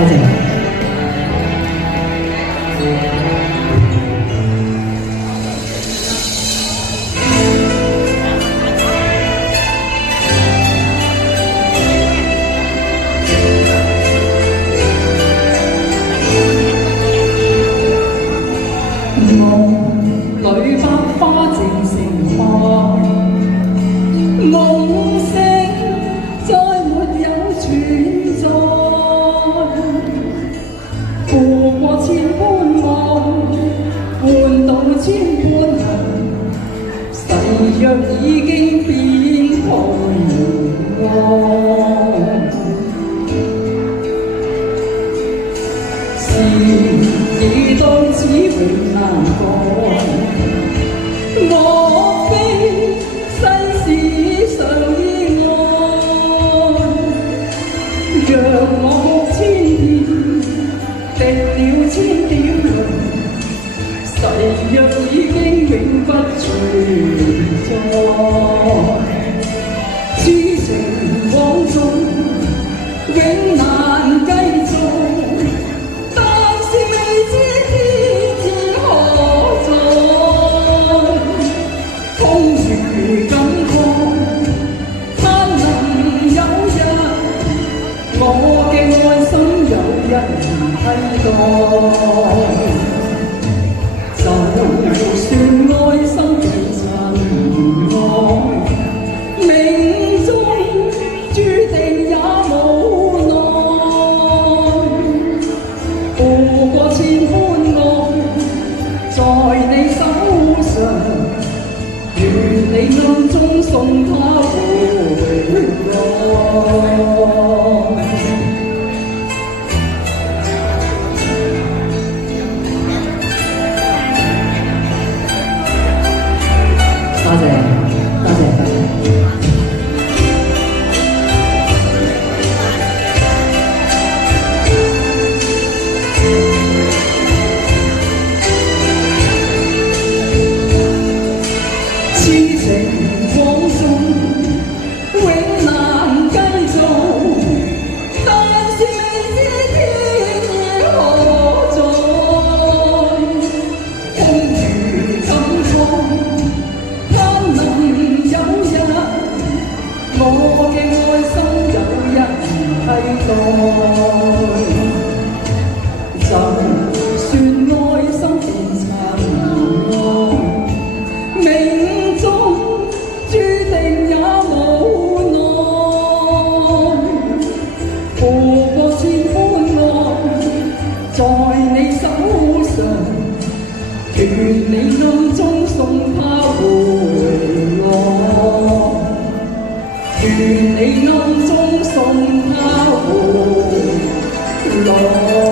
多謝。夢裏百花正盛開，夢醒再沒有存在，渡過千般夢，換到千般恨，誓約已經變途愛。已到此永難改，莫非世事常意外？讓我目千遍，滴了千點淚，誓約已經永不存在。痴情枉縱，永難繼續。我嘅愛心有一人替代，就算愛心被塵埃，命中注定也無奈。渡過千般愛，在你手上，願你暗中送他回來。多謝，多謝。痴情枉縱，永難繼續，但是未知天意何在，空餘感覺。我嘅愛心有一人替代，就算愛心變塵埃，命中注定也無奈。渡過千般愛，在你手上，願你暗中送他回來。願你暗中送他回來。